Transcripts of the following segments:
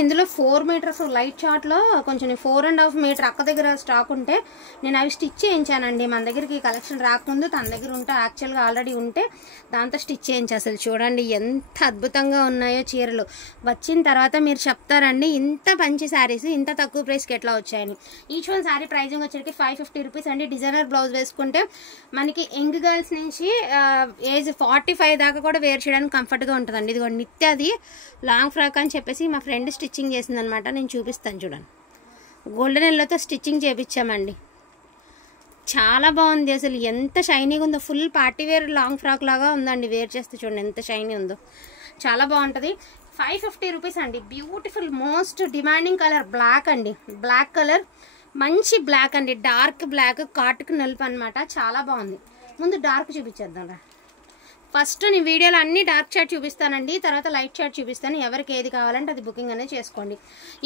ఇందులో 4 metres light చార్ట్లో కొంచెం 4.5 మీటర్ అక్క దగ్గర స్టాక్ ఉంటే నేను అవి స్టిచ్ చేయించానండి. మన దగ్గరికి కలెక్షన్ రాకముందు తన దగ్గర ఉంటే యాక్చువల్గా ఆల్రెడీ ఉంటే దాంతో స్టిచ్ చేయించా. అసలు చూడండి ఎంత అద్భుతంగా ఉన్నాయో చీరలు. వచ్చిన తర్వాత మీరు చెప్తారండి ఇంత మంచి శారీస్ ఇంత తక్కువ ప్రైస్కి ఎట్లా వచ్చాయని. ఈచ్ వన్ శారీ ప్రైజింగ్ వచ్చేసరికి 550 రూపీస్ అండి. డిజైనర్ బ్లౌజ్ వేసుకుంటే మనకి యంగ్ గర్ల్స్ నుంచి ఏజ్ 45 దాకా కూడా వేర్ చేయడానికి కంఫర్ట్గా ఉంటుందండి. ఇది కూడా నిత్యది లాంగ్ ఫ్రాక్ అని చెప్పేసి మా ఫ్రెండ్ స్టిచ్చింగ్ చేసిందనమాట. నేను చూపిస్తాను చూడండి. గోల్డెన్ ఎల్లోతో స్టిచ్చింగ్ చేయించామండి. చాలా బాగుంది. అసలు ఎంత షైనీగా ఉందో. Full party wear long frock లాగా ఉందండి. వేర్ చేస్తే చూడండి ఎంత షైనీ ఉందో. చాలా బాగుంటుంది. 550 రూపీస్ అండి. Beautiful most demanding colour black అండి. బ్లాక్ కలర్ మంచి బ్లాక్ అండి. డార్క్ బ్లాక్ కాటుకు నలుపు అనమాట. చాలా బాగుంది. ముందు డార్క్ చూపించేద్దాం రా. ఫస్ట్ నేను వీడియోలో అన్ని డార్క్ చార్ట్ చూపిస్తానండి. తర్వాత లైట్ చార్ట్ చూపిస్తాను. ఎవరికి ఏది కావాలంటే అది బుకింగ్ అనేది చేసుకోండి.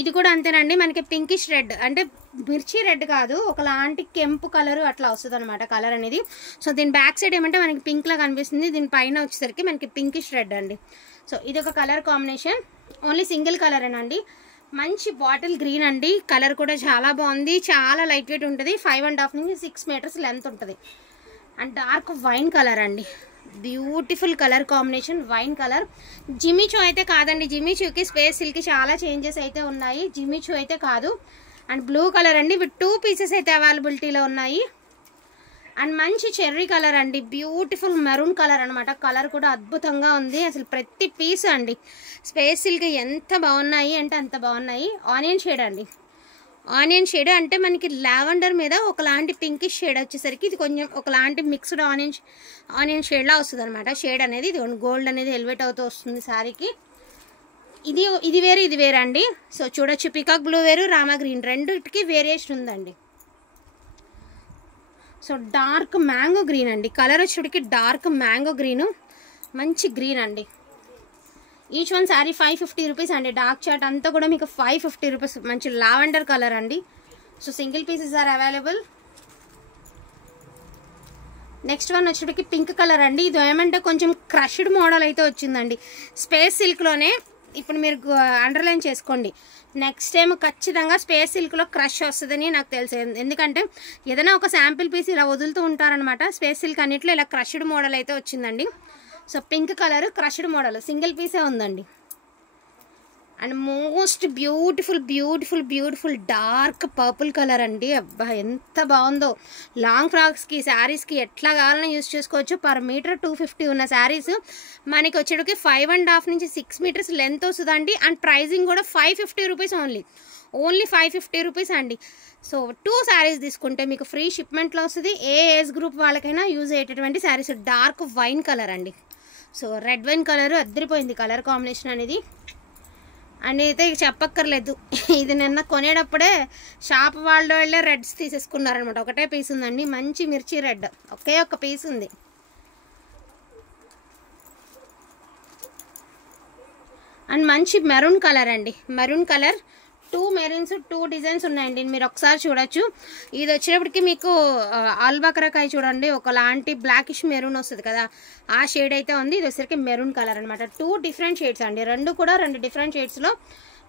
ఇది కూడా అంతేనండి. మనకి పింకిష్ రెడ్ అంటే మిర్చి రెడ్ కాదు, ఒకలాంటి కెంపు కలర్ అట్లా వస్తుంది అనమాట కలర్ అనేది. సో దీని బ్యాక్ సైడ్ ఏమంటే మనకి పింక్ లా కనిపిస్తుంది. దీని పైన వచ్చేసరికి మనకి పింకిష్ రెడ్ అండి. సో ఇది ఒక కలర్ కాంబినేషన్. ఓన్లీ సింగిల్ కలరేనండి. మంచి బాటిల్ గ్రీన్ అండి. కలర్ కూడా చాలా బాగుంది. చాలా లైట్ వెయిట్ ఉంటుంది. 5.5 నుంచి 6 మీటర్స్ లెంత్ ఉంటుంది. అండ్ డార్క్ వైన్ కలర్ అండి. Beautiful colour combination wine colour. Jimmy Choo అయితే కాదండి. జిమిచూకి స్పేస్ సిల్క్ చాలా చేంజెస్ అయితే ఉన్నాయి. జిమిచూ అయితే కాదు. అండ్ బ్లూ కలర్ అండి. విత్ 2 పీసెస్ అయితే అవైలబిలిటీలో ఉన్నాయి. అండ్ మంచి చెర్రీ కలర్ అండి. బ్యూటిఫుల్ మెరూన్ కలర్ అనమాట. కలర్ కూడా అద్భుతంగా ఉంది. అసలు ప్రతి పీస్ అండి స్పేస్ సిల్క్ ఎంత బాగున్నాయి అంటే అంత బాగున్నాయి. ఆనియన్ షేడ్ అండి. ఆనియన్ షేడ్ అంటే మనకి లావెండర్ మీద ఒకలాంటి పింకిష్ షేడ్ వచ్చేసరికి ఇది కొంచెం ఒకలాంటి మిక్స్డ్ ఆనియన్ షేడ్లా వస్తుంది అనమాట. షేడ్ అనేది ఇది గోల్డ్ అనేది ఎలివేట్ అవుతూ వస్తుంది శారీకి. ఇది వేరు ఇది వేరు అండి. సో చూడొచ్చు పికాక్ బ్లూ వేరు రామా గ్రీన్ రెండుకి వేరియేషన్ ఉందండి. సో డార్క్ మ్యాంగో గ్రీన్ అండి. కలర్ వచ్చేటికి డార్క్ మ్యాంగో గ్రీను మంచి గ్రీన్ అండి. ఈచ్ వన్ శారీ 550 రూపీస్ అండి. డార్క్ చార్ట్ అంతా కూడా మీకు 550 రూపీస్. మంచి లావెండర్ కలర్ అండి. So single pieces are available. Next one వచ్చేటికి పింక్ కలర్ అండి. ఇది ఏమంటే కొంచెం క్రష్డ్ మోడల్ అయితే వచ్చిందండి. స్పేస్ సిల్క్లోనే ఇప్పుడు మీరు అండర్లైన్ చేసుకోండి. నెక్స్ట్ టైం ఖచ్చితంగా స్పేస్ సిల్క్లో క్రష్ వస్తుందని నాకు తెలుసు. ఎందుకంటే ఏదైనా ఒక శాంపిల్ పీస్ ఇలా వదులుతూ ఉంటారనమాట. స్పేస్ సిల్క్ అన్నిట్లో ఇలా క్రష్డ్ మోడల్ అయితే వచ్చిందండి. So pink colour crushed model single పీసే ఉందండి. And most beautiful beautiful beautiful dark purple colour అండి. అబ్బా ఎంత బాగుందో. లాంగ్ ఫ్రాక్స్కి శారీస్కి ఎట్లా కావాలని యూజ్ చేసుకోవచ్చు. పర్ మీటర్ 250 ఉన్న శారీస్ మనకి వచ్చేటికి 5.5 నుంచి 6 మీటర్స్ లెంత్ వస్తుందండి. అండ్ ప్రైజింగ్ కూడా 550 రూపీస్ ఓన్లీ 550 రూపీస్ అండి. సో 2 శారీస్ తీసుకుంటే మీకు ఫ్రీ షిప్మెంట్లో వస్తుంది. ఏ ఏజ్ గ్రూప్ వాళ్ళకైనా యూజ్ అయ్యేటటువంటి శారీస్. డార్క్ వైన్ కలర్ అండి. సో రెడ్ వైన్ కలర్ అద్దరిపోయింది కలర్ కాంబినేషన్ అనేది. అండ్ అయితే చెప్పక్కర్లేదు. ఇది నిన్న కొనేటప్పుడే షాప్ వాళ్ళు వెళ్ళే రెడ్స్ తీసేసుకున్నారనమాట. ఒకటే పీస్ ఉందండి. మంచి మిర్చి రెడ్ ఒకే ఒక పీస్ ఉంది. అండ్ మంచి మెరూన్ కలర్ అండి. మెరూన్ కలర్ 2 మెరూన్స్ 2 డిజైన్స్ ఉన్నాయండి. మీరు ఒకసారి చూడొచ్చు. ఇది వచ్చేటప్పటికి మీకు ఆల్బకరకాయ చూడండి ఒకలాంటి బ్లాకిష్ మెరూన్ వస్తుంది కదా, ఆ షేడ్ అయితే ఉంది. ఇది వచ్చేసరికి మెరూన్ కలర్ అనమాట. 2 డిఫరెంట్ షేడ్స్ అండి. రెండు కూడా 2 డిఫరెంట్ షేడ్స్లో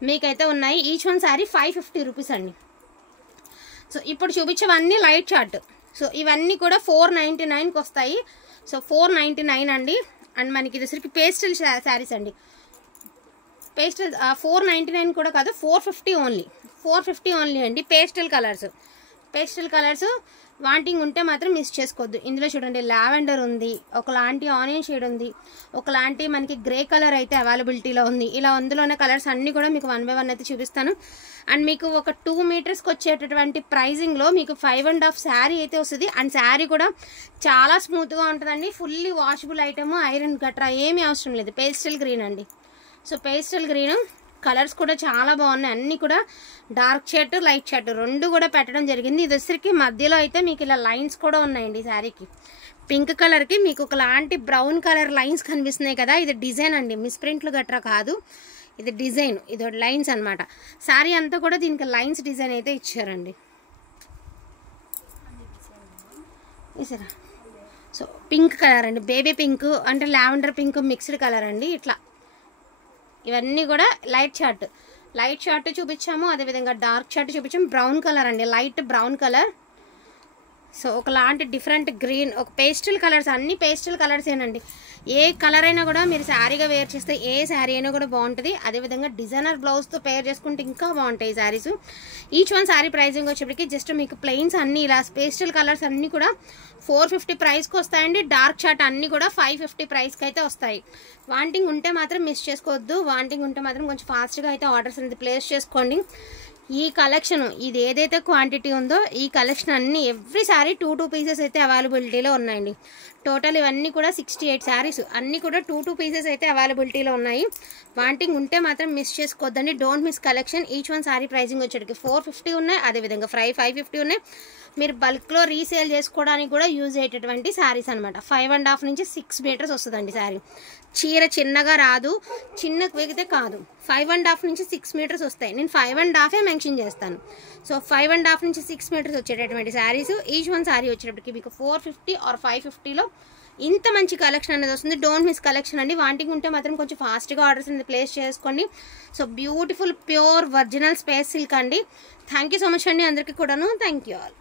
మీకైతే ఉన్నాయి. ఈచ్ వన్ శారీ 550 రూపీస్ అండి. సో ఇప్పుడు చూపించేవన్నీ లైట్ చార్ట్. సో ఇవన్నీ కూడా 499కి వస్తాయి. సో 499 అండి. అండ్ మనకి ఇది వచ్చేసరికి పేస్టల్ శారీస్ అండి. పేస్టల్ 499 కూడా కాదు 450 ఓన్లీ అండి. పేస్టల్ కలర్స్ వాంటింగ్ ఉంటే మాత్రం మిస్ చేసుకోవద్దు. ఇందులో చూడండి లావెండర్ ఉంది, ఒకలాంటి ఆనియన్ షేడ్ ఉంది, ఒకలాంటి మనకి గ్రే కలర్ అయితే అవైలబిలిటీలో ఉంది. ఇలా అందులోనే కలర్స్ అన్నీ కూడా మీకు 1 by 1 అయితే చూపిస్తాను. అండ్ మీకు ఒక 2 మీటర్స్కి వచ్చేటటువంటి ప్రైజింగ్లో మీకు 5.5 శారీ అయితే వస్తుంది. అండ్ శారీ కూడా చాలా స్మూత్గా ఉంటుందండి. Fully washable item. ఐరన్ గట్రా ఏమీ అవసరం లేదు. పేస్టల్ గ్రీన్ అండి. సో పేస్టల్ గ్రీన్ కలర్స్ కూడా చాలా బాగున్నాయి. అన్నీ కూడా డార్క్ షేడ్ లైట్ షేడ్ రెండు కూడా పెట్టడం జరిగింది. ఇది వచ్చరికి మధ్యలో అయితే మీకు ఇలా లైన్స్ కూడా ఉన్నాయండి. శారీకి పింక్ కలర్కి మీకు ఒకలాంటి బ్రౌన్ కలర్ లైన్స్ కనిపిస్తున్నాయి కదా, ఇది డిజైన్ అండి. మిస్ప్రింట్లు గట్రా కాదు, ఇది డిజైన్. ఇది లైన్స్ అనమాట. శారీ అంతా కూడా దీనికి లైన్స్ డిజైన్ అయితే ఇచ్చారండి. సో పింక్ కలర్ అండి. బేబీ పింక్ అంటే లావెండర్ పింక్ మిక్స్డ్ కలర్ అండి. ఇట్లా ఇవన్నీ కూడా లైట్ చార్ట్. లైట్ షార్ట్ చూపించాము, అదేవిధంగా డార్క్ షార్ట్ చూపించాము. బ్రౌన్ కలర్ అండి, లైట్ బ్రౌన్ కలర్. సో ఒకలాంటి డిఫరెంట్ గ్రీన్, ఒక పేస్టల్ కలర్స్, అన్ని పేస్టల్ కలర్సేనండి. ఏ కలర్ అయినా కూడా మీరు శారీగా వేర్ చేస్తే ఏ శారీ అయినా కూడా బాగుంటుంది. అదేవిధంగా డిజైనర్ బ్లౌజ్తో పేర్ చేసుకుంటే ఇంకా బాగుంటాయి saris. Each one sari pricing వచ్చేప్పటికి జస్ట్ మీకు ప్లెయిన్స్ అన్నీ ఇలా పేస్టల్ కలర్స్ అన్నీ కూడా 450 ప్రైస్కి వస్తాయండి. డార్క్ షార్ట్ అన్నీ కూడా 550 ప్రైస్కి అయితే వస్తాయి. వాంటింగ్ ఉంటే మాత్రం మిస్ చేసుకోవద్దు. వాంటింగ్ ఉంటే మాత్రం కొంచెం ఫాస్ట్గా అయితే ఆర్డర్స్ అనేది ప్లేస్ చేసుకోండి. ఈ కలెక్షన్ ఇది ఏదైతే క్వాంటిటీ ఉందో ఈ కలెక్షన్ అన్నీ ఎవ్రీ శారీ 2 పీసెస్ అయితే అవైలబిలిటీలో ఉన్నాయండి. టోటల్ ఇవన్నీ కూడా 68 శారీస్ అన్నీ కూడా 2 పీసెస్ అయితే అవైలబిలిటీలో ఉన్నాయి. వాంటింగ్ ఉంటే మాత్రం మిస్ చేసుకోవద్దండి. Don't miss collection. Each one sari pricing వచ్చేటికి 450 ఉన్నాయి, అదేవిధంగా 550 ఉన్నాయి. మీరు బల్క్లో రీసేల్ చేసుకోవడానికి కూడా యూజ్ అయ్యేటటువంటి శారీస్ అనమాట. 5.5 నుంచి 6 మీటర్స్ వస్తుందండి శారీ. చీర చిన్నగా రాదు, చిన్న వెగితే కాదు. 5.5 నుంచి 6 మీటర్స్ వస్తాయి. నేను 5.5 మెన్షన్ చేస్తాను. సో 5.5 నుంచి 6 మీటర్స్ వచ్చేటటువంటి శారీస్. ఈచ్ వన్ శారీ వచ్చేటప్పటికి మీకు 450 ఆర్ 550లో ఇంత మంచి కలెక్షన్ అనేది వస్తుంది. డోంట్ మిస్ కలెక్షన్ అండి. వాంటింగ్ ఉంటే మాత్రం కొంచెం ఫాస్ట్గా ఆర్డర్స్ అనేది ప్లేస్ చేసుకోండి. So beautiful pure original space silk అండి. థ్యాంక్ యూ సో మచ్ అండి అందరికీ కూడాను. Thank you all.